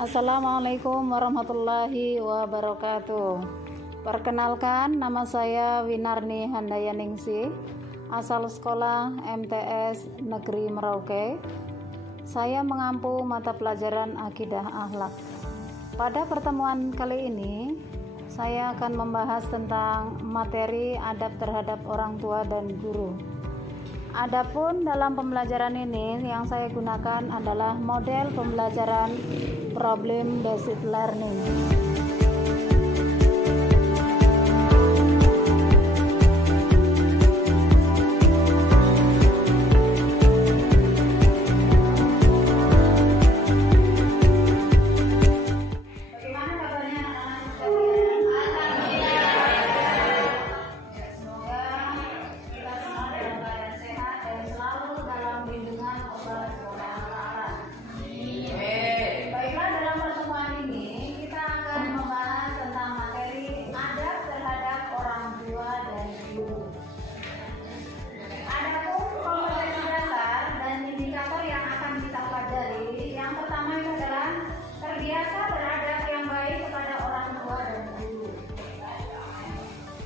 Assalamualaikum warahmatullahi wabarakatuh. Perkenalkan, nama saya Winarni Handayaningsih, asal sekolah MTS Negeri Merauke. Saya mengampu mata pelajaran Akidah Akhlak. Pada pertemuan kali ini, saya akan membahas tentang materi adab terhadap orang tua dan guru. Adapun dalam pembelajaran ini yang saya gunakan adalah model pembelajaran problem based learning.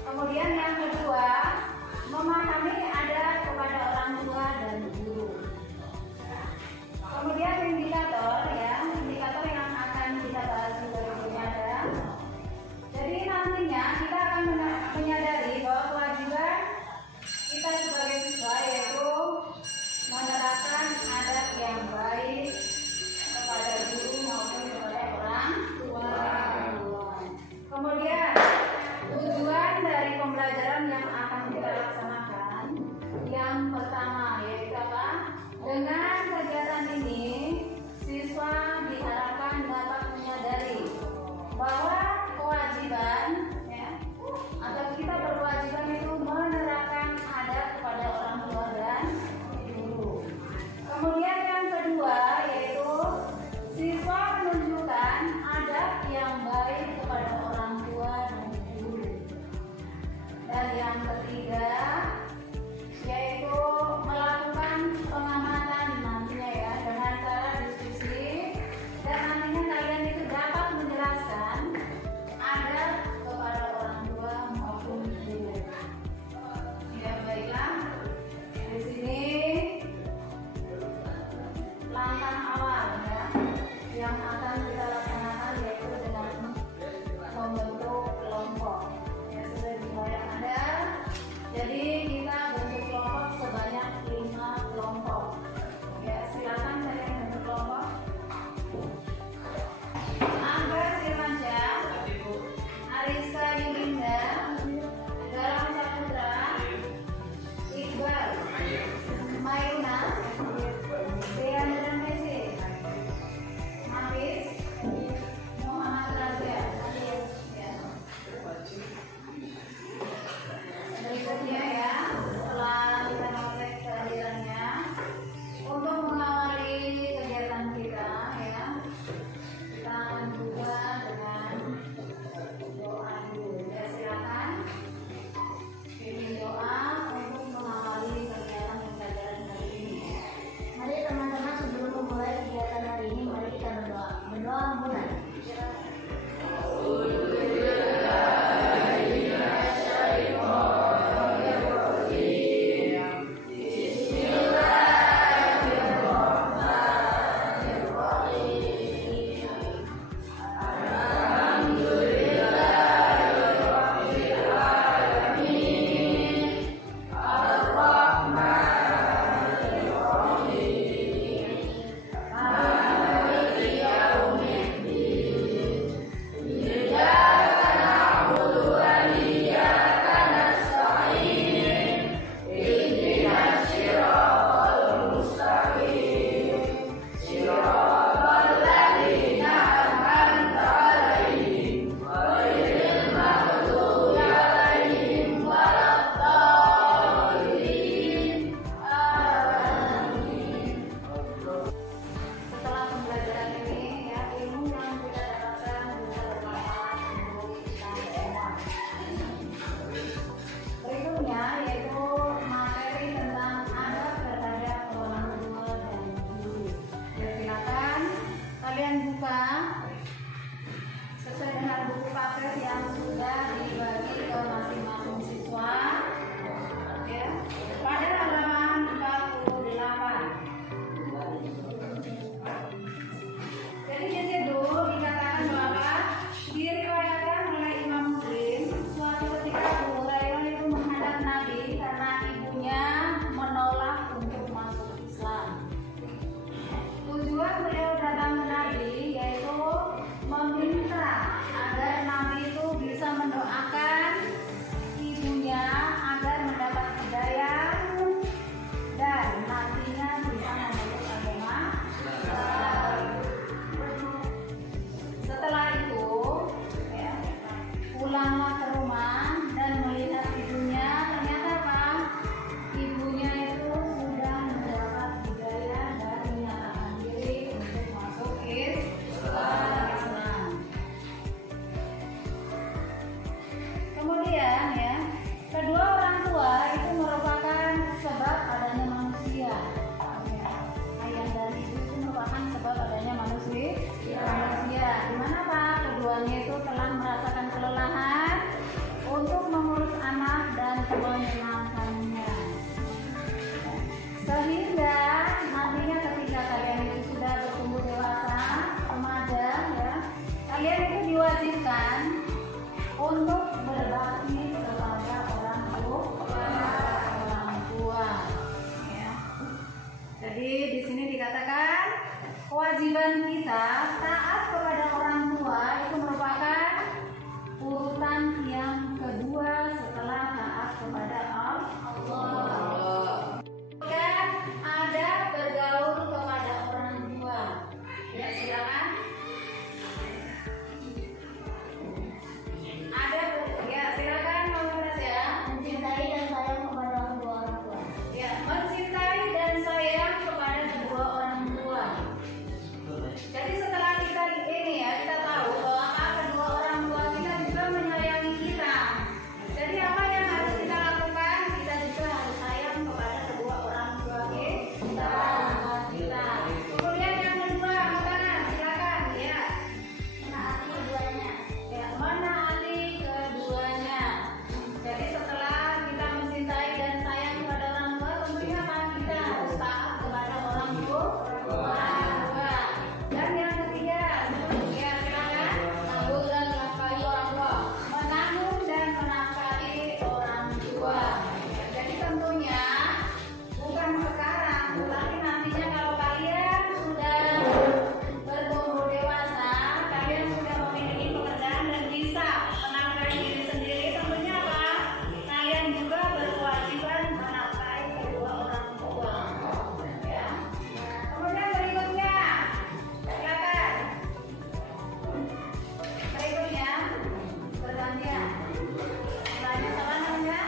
Kemudian yang kedua, memahami adab kepada orang tua dan guru. Kemudian indikator yang akan kita bahas juga ada. Jadi nantinya kita akan menyadari bahwa kewajiban kita sebagai siswa yaitu menerapkan adab yang baik kepada guru maupun kepada orang tua. Kemudian tujuan dari pembelajaran yang akan kita laksanakan yang pertama yaitu apa? Dengan kegiatan ini siswa diharapkan dapat menyadari bahwa kewajiban atau kita berkewajiban itu menerapkan adab kepada orang tua dan guru. Kemudian yang kedua yaitu siswa menunjukkan adab yang baik kepada orang tua dan guru. Dan yang ketiga yaitu melakukan pengamatan nantinya dengan cara diskusi, dan nantinya kalian itu dapat menjelaskan adab kepada orang tua maupun guru. Baiklah, di sini langkah awal yang akan kita laksanakan yaitu dengan membentuk kelompok. Sudah dibayang ada. Jadi kita bentuk kelompok sebanyak 5 kelompok. Silakan kalian bentuk kelompok. Angga Firmansyah, Arisa Yulinda, Galang Saputra, Iqbal, Mayuna, Deandra Messi, Hafiz, Muhammad Raja. Berikutnya setelah kita mengecek kehadirannya, untuk mengawali kegiatan kita kita akan buka dengan doa dulu. Silakan pilih doa untuk mengawali kegiatan pembelajaran hari ini. Mari teman-teman, sebelum memulai kegiatan hari ini, mari kita berdoa. Berdoa mulai. Kalian buka sesuai dengan buku paket yang sudah dibagi ke masing-masing siswa. Ya, pada halaman 48. Jadi di situ dikatakan bahwa diriwayatkan oleh Imam Muslim suatu ketika Abu Hurairah itu menghadap Nabi karena ibunya menolak untuk masuk Islam. Tujuan beliau datang ke Nabi yaitu meminta agar Nabi itu bisa mendoakan ibunya agar mendapat hidayah dan nantinya bisa memeluk agama Islam. Setelah itu, ya, pulanglah ke rumah dan melihat ibunya, ternyata apa? Ibunya itu sudah mendapat hidayah dan menyatakan diri untuk masuk Islam. Kemudian ya, kedua orang tua itu merupakan sebab adanya manusia. Ya, ayah dan ibu itu merupakan sebab adanya manusia. Di mana Pak? Keduanya itu telah merasakan kelelahan untuk mengurus anak dan menyenangkannya. Sehingga nantinya ketika kalian itu sudah bertumbuh dewasa, remaja, ya, kalian itu diwajibkan untuk berbakti kepada orang tua. Ya. Jadi di sini dikatakan kewajiban kita taat kepada orang tua itu merupakan urutan yang kedua setelah taat kepada Allah. Dan ada bergaul kepada orang tua. Ya, silakan. Ya, silakan Mas ya. Mencintai dan sayang kepada kedua orang tua. Ya, mencintai dan sayang kepada kedua orang tua. Jadi setelah kita ini ya, kita tahu bahwa kedua orang tua kita juga menyayangi kita. Jadi apa yang harus kita lakukan? Kita juga harus sayang kepada kedua orang tua kita. Kemudian yang kedua, makanan, silakan ya. Menaati keduanya. Ya, menaati keduanya. Jadi setelah kita mencintai dan sayang kepada orang tua, tentunya apa? Kita harus taat kepada orang tua. Dan yang ketiga, ya silakan. Menanggung dan menafkahi orang tua. Menanggung dan menafkahi orang tua. Jadi tentunya bukan sekarang, tetapi nantinya kalau kalian sudah bertumbuh dewasa, kalian sudah memiliki pekerjaan dan bisa menafkahi diri sendiri, tentunya apa? Kalian juga berkewajiban menafkahi kedua orang tua. Ya. Kemudian berikutnya, silakan. Berikutnya, bergantian. Tanya sama namanya.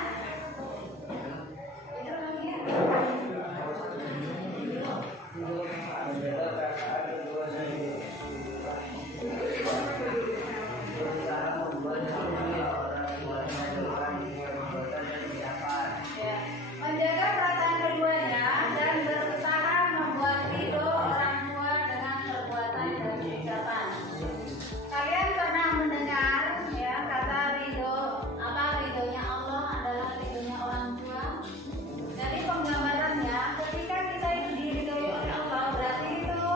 Ya, menjaga perasaan keduanya dan berusaha membuat ridho orang tua dengan perbuatan dan ucapan. Kalian pernah mendengar ya kata ridho, apa ridhonya Allah adalah ridhonya orang tua? Jadi penggambarannya ketika kita itu diridhoi oleh Allah berarti itu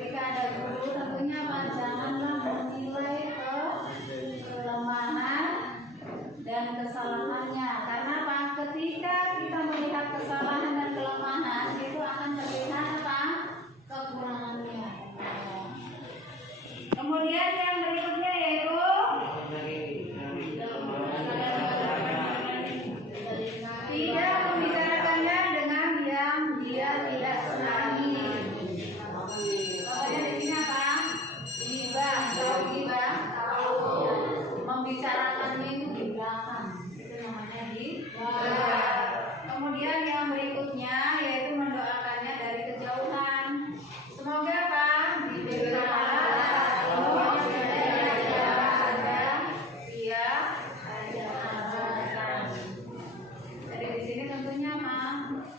ketika ada guru tentunya Pak, janganlah menilai kelemahan dan kesalahannya, karena apa? Ketika kita melihat kesalahan dan kelemahan itu akan terlihat apa? Kekurangannya. Kemudian yang berikutnya yaitu tidak membicarakannya dengan yang dia tidak senangi. Pokoknya di sini apa? Ghibah, tahu ghibah? Membicarakannya itu di belakang. Itu namanya ghibah. Kemudian yang berikutnya yaitu mendoakannya dari kejauhan. Semoga apa? Diberikan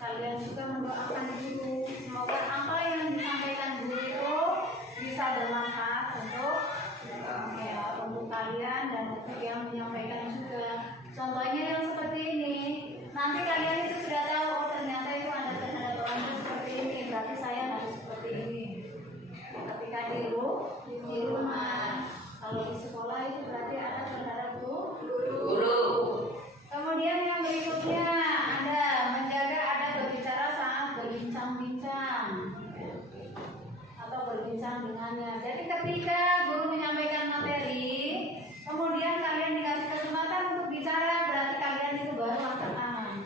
kalian juga mendoakan guru. Semoga apa yang disampaikan guru itu bisa bermanfaat untuk kalian dan untuk yang menyampaikan juga. Contohnya yang seperti ini. Nanti kalian itu sudah tahu, oh ternyata itu ada orang itu seperti ini, berarti saya harus seperti ini. Ketika di rumah, kalau di sekolah itu berarti ada terhadap guru. Kemudian yang berikutnya ada menjaga adat berbicara saat berbincang-bincang atau berbincang dengannya. Jadi ketika guru menyampaikan materi, kemudian kalian dikasih kesempatan untuk bicara, berarti kalian itu baru angkat tangan,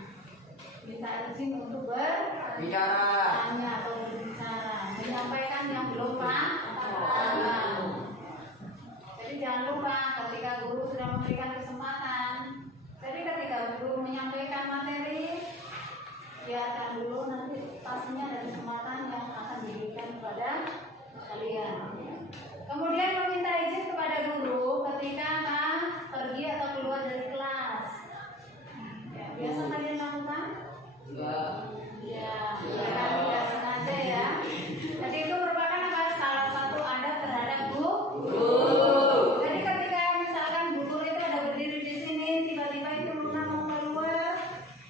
minta izin untuk berbicara atau berbicara, menyampaikan yang belum paham. Jadi jangan lupa ketika guru sudah memberikan kesempatan. Jadi ketika guru menyampaikan materi, biarkan dulu, nanti pastinya ada kesempatan yang akan diberikan kepada kalian. Kemudian meminta izin kepada guru ketika pergi atau keluar dari kelas. Ya, biasa kalian lakukan? Ya, kan tidak sengaja ya. Jadi itu merupakan apa? Salah satu adat terhadap guru. Jadi ketika misalkan guru itu ada berdiri di sini, tiba-tiba itu mau keluar,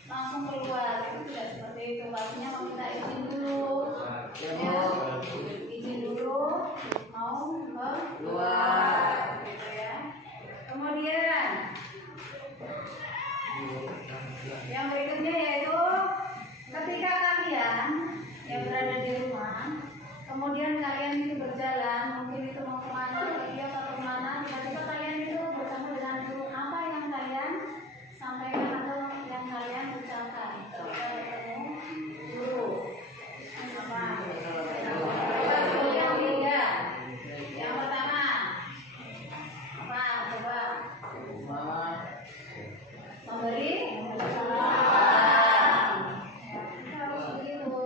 langsung keluar. Itu tidak seperti itu. Pastinya meminta izin dulu. Ya, izin dulu mau keluar. Gitu ya. Kemudian yang berikutnya yaitu ketika kalian yang berada di rumah, kemudian kalian itu berjalan, mungkin itu mau kemana, pergi atau kemana, tiba-tiba kalian itu bertemu dengan guru, apa yang kalian sampaikan atau yang kalian ucapkan? Ketemu guru. Apa? Yang tiga. Yang pertama apa? Coba. Memberi salam. Harus begitu.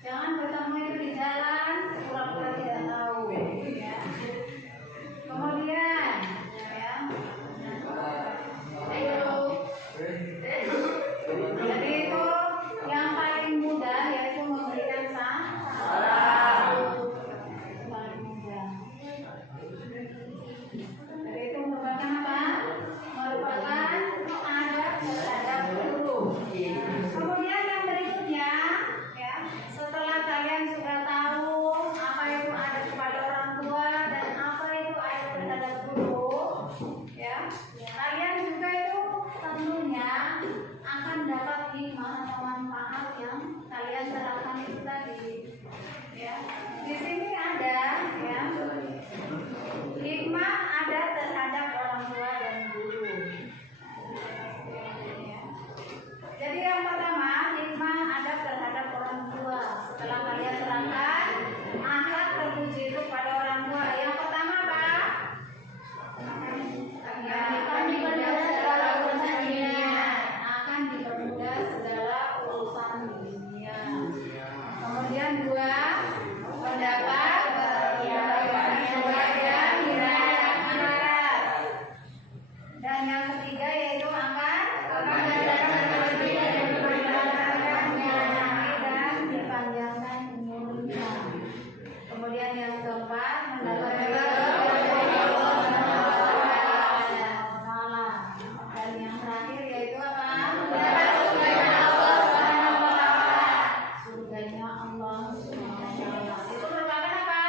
Jangan bertemu itu di jalan pura-pura tidak tahu, ya. Kemudian, ya. Jadi itu yang paling mudah yaitu memberikan salam. Paling mudah. Jadi itu merupakan apa? Merupakan adat terhadap guru. Kemudian yang berikutnya, ya, setelah kalian sudah tahu apa itu adat kepada orang tua dan apa itu adat terhadap guru, ya, kalian juga itu tentunya akan dapat hikmah atau manfaat yang kalian terapkan itu tadi. Ya, di sini ada, ya, hikmah adat terhadap orang tua dan guru. Jadi yang pertama, hikmah adab terhadap orang tua. Setelah kalian terangkan akhlak terpuji itu pada orang tua. Yang pertama apa? Akan dipermudah segala urusan dunia. Akan dipermudah segala urusan dunia. Kemudian dua, pendapat sebagian nilai akhirat. Dan yang ketiga yaitu akan dipanjangkan umurnya. Kemudian yang keempat dan yang terakhir yaitu apa? Surganya Allah Subhanahu wa Ta'ala. Itu merupakan apa?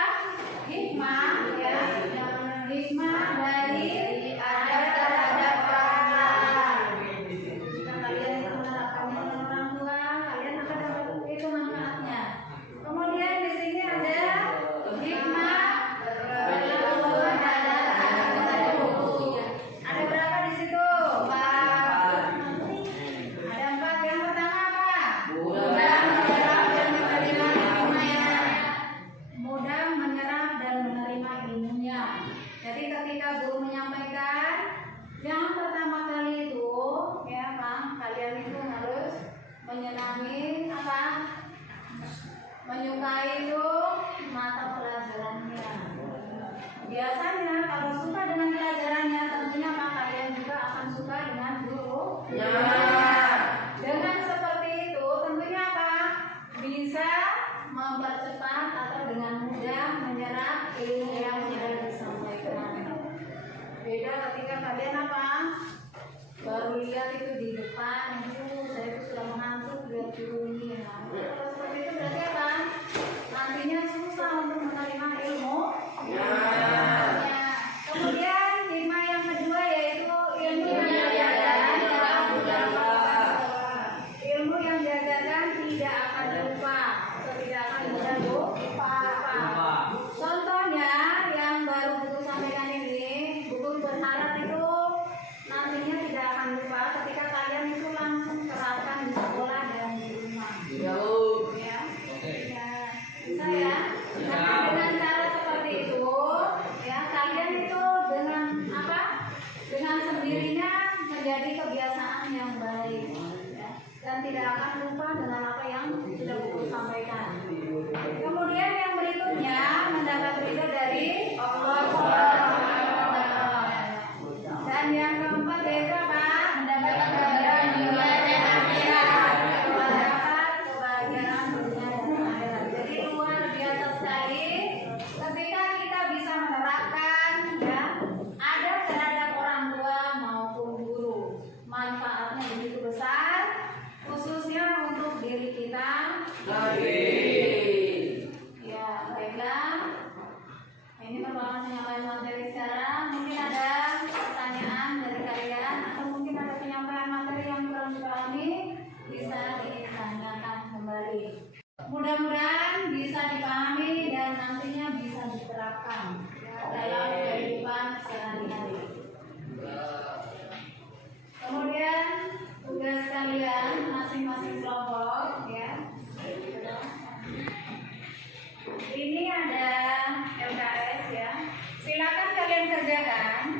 saja kan.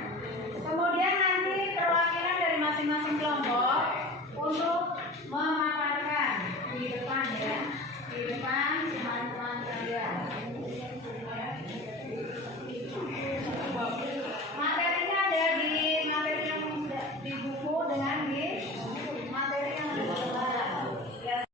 Kemudian nanti perwakilan dari masing-masing kelompok untuk memaparkan di depan ya, di depan teman-teman kalian. Materinya ada di materi yang di buku dengan di materi yang ada di sebelah. Ya.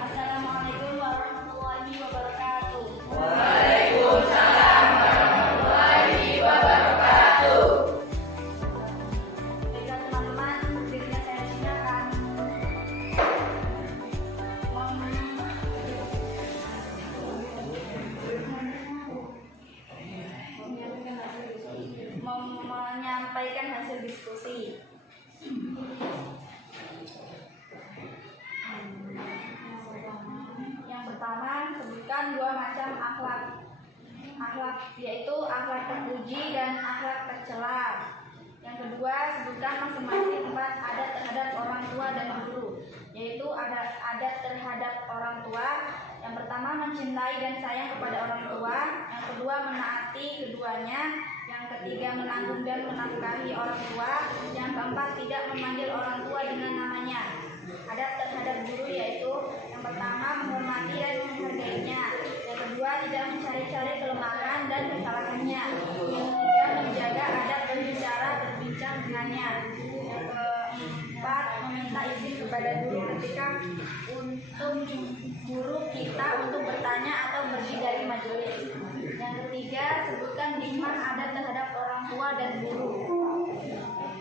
Assalamualaikum warahmatullahi wabarakatuh. Baiklah teman-teman, dirinya saya Sina akan menyampaikan hasil diskusi. Yang pertama, sebutkan dua macam akhlak. Akhlak yaitu akhlak terpuji dan akhlak tercela. Yang kedua, sebutkan masing-masing 4 adat terhadap orang tua dan guru, yaitu adat terhadap orang tua. Yang pertama, mencintai dan sayang kepada orang tua. Yang kedua, menaati keduanya. Yang ketiga, menanggung dan menafkahi orang tua. Yang keempat, tidak memanggil orang tua dengan namanya. Adat terhadap guru yaitu yang pertama, menghormati dan menghargainya. Yang kedua, tidak mencari-cari kelemahan dan kesalahannya. Yang ketiga, menjaga adab berbicara berbincang dengannya. Yang keempat, meminta izin kepada guru ketika untuk guru kita untuk bertanya atau pergi dari majelis. Yang ketiga, sebutkan hikmah adat terhadap orang tua dan guru.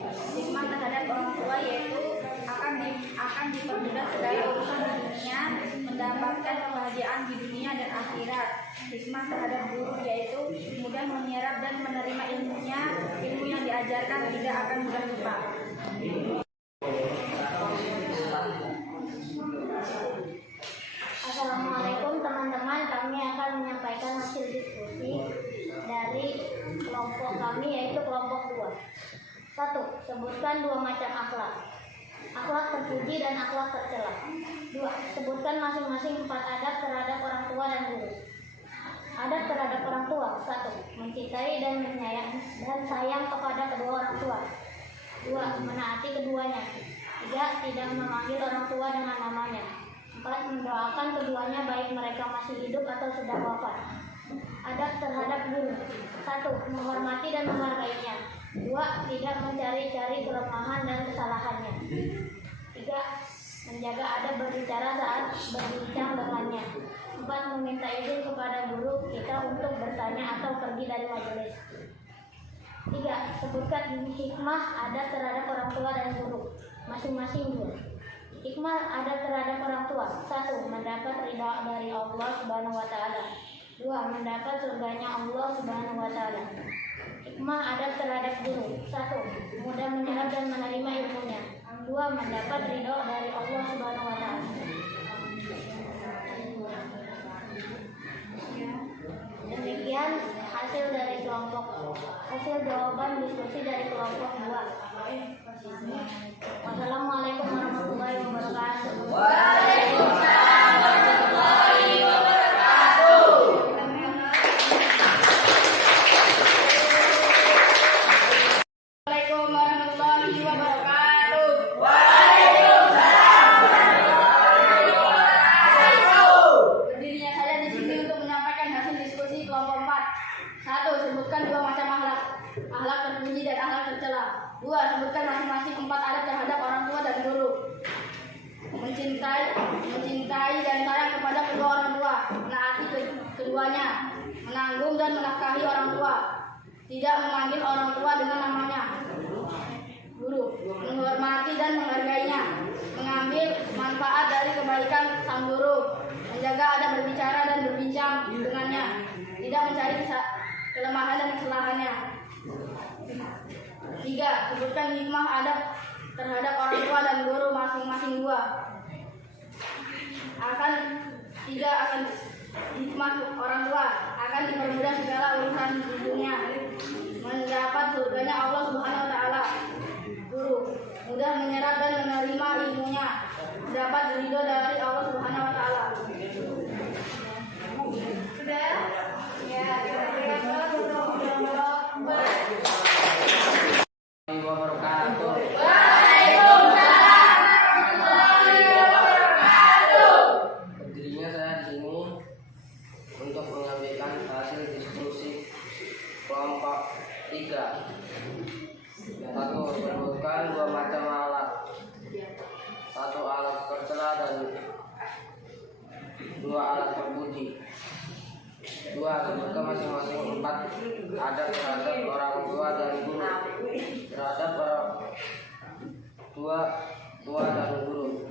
Hikmah terhadap orang tua yaitu akan dipermudah segala urusan di dunia, mendapatkan kebahagiaan di dunia dan akhirat. Hikmah terhadap guru yaitu mudah menyerap dan menerima ilmunya, ilmu yang diajarkan tidak akan mudah lupa. Assalamualaikum teman-teman, kami akan menyampaikan hasil diskusi dari kelompok kami yaitu kelompok 2. 1. Sebutkan 2 macam akhlak. Akhlak terpuji dan akhlak tercela. 2. Sebutkan masing-masing 4 adab terhadap orang tua dan guru. Adab terhadap orang tua. 1. Mencintai dan sayang kepada kedua orang tua. 2. Menaati keduanya. 3. Tidak memanggil orang tua dengan namanya. 4. Mendoakan keduanya baik mereka masih hidup atau sudah wafat. Adab terhadap guru. 1. Menghormati dan menghargainya. 2. Tidak mencari-cari kelemahan dan kesalahannya. 3. Menjaga adab berbicara saat berbincang dengannya. 4. Meminta izin kepada guru kita untuk bertanya atau pergi dari majelis. 3. Sebutkan hikmah adab terhadap orang tua dan guru masing-masing guru. Hikmah adab terhadap orang tua. 1. Mendapat ridha dari Allah Subhanahu wa taala. 2. Mendapat surganya Allah Subhanahu wa taala. Hikmah adab terhadap guru. 1. Mudah menyerap dan menerima ilmunya. 2. Mendapat ridho dari Allah Subhanahu wa taala. Demikian hasil jawaban diskusi dari kelompok 2. Wassalamualaikum warahmatullahi wabarakatuh. Waalaikumsalam warahmatullahi mencintai dan sayang kepada kedua orang tua, menaati keduanya, menanggung dan menafkahi orang tua, tidak memanggil orang tua dengan namanya, guru, menghormati dan menghargainya, mengambil manfaat dari kebaikan sang guru, menjaga adab berbicara dan berbincang dengannya, tidak mencari kelemahan dan kesalahannya. 3. Sebutkan hikmah adab terhadap orang tua dan guru masing-masing 2. Akan hikmah orang tua akan dipermudah segala urusan hidupnya, mendapat surganya Allah Subhanahu wa taala. Guru mudah menyerap dan menerima ilmunya, dapat ridho dari Allah Subhanahu wa taala. Sudah? Ya, berdirinya saya di sini untuk menyampaikan hasil diskusi kelompok 3. 1. Sebutkan 2 macam alat. 1 alat bercela dan 2 alat berpuji. 2. Sebutkan masing-masing 4 adab terhadap orang tua dan guru. Terhadap orang tua dan guru.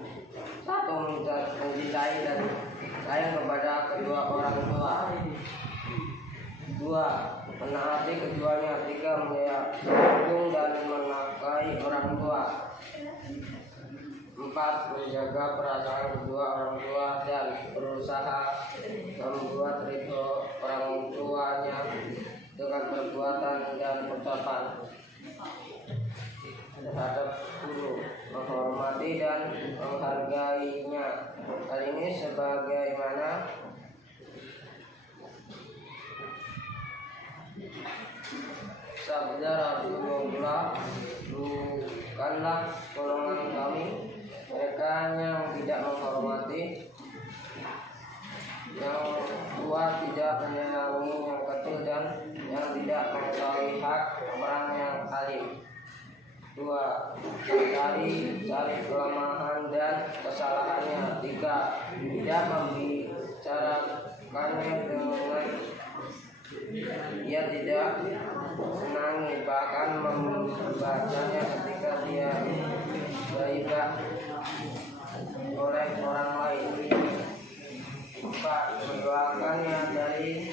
1. Mencintai dan sayang kepada kedua orang tua. 2. Menaati keduanya. 3. Menanggung dan menafkahi orang tua. 4. Menjaga perasaan kedua orang tua dan berusaha membuat ridho orang tuanya dengan perbuatan dan ucapan. Terhadap guru, menghormati dan menghargainya. Hal ini sebagaimana sabda Rasulullah, bukanlah golongan kami mereka yang tidak menghormati yang tua, tidak menyayangi yang kecil, dan yang tidak mengetahui hak orang yang alim. 2. Cari kelemahan dan kesalahannya. 3. Tidak membicarakannya dengan ia tidak senangi, bahkan membacanya ketika dia beribah oleh orang lain. 4. Mendoakannya dari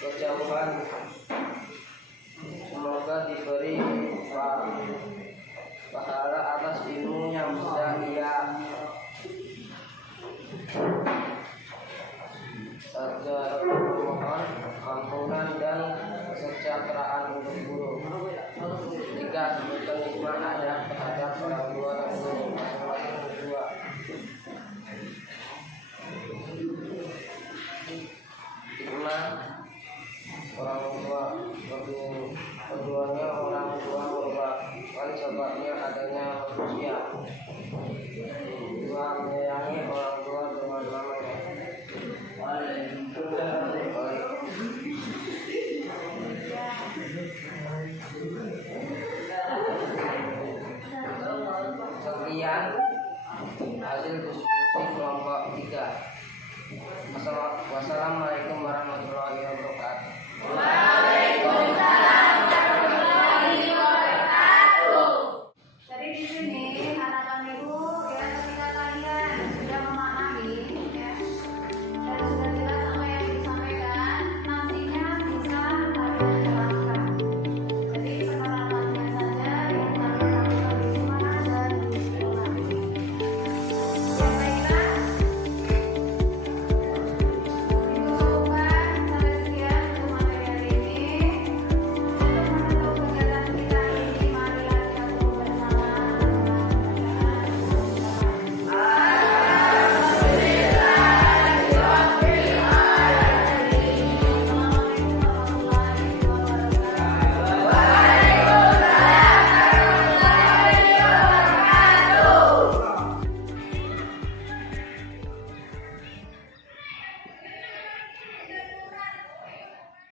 kejauhan, semoga diberi pahala atas ilmu yang sudah ia mohon ampunan dan kesejahteraan untuk guru. 3. Sebutkan hikmah adab terhadap orang tua dan guru masing-masing 2. Hikmah orang tua keduanya orang tua merupakan sebabnya adanya manusia. 2. Menyayangi orang tua dengan namanya. Sekian hasil diskusi kelompok 3. Wassalamualaikum warahmatullahi wabarakatuh.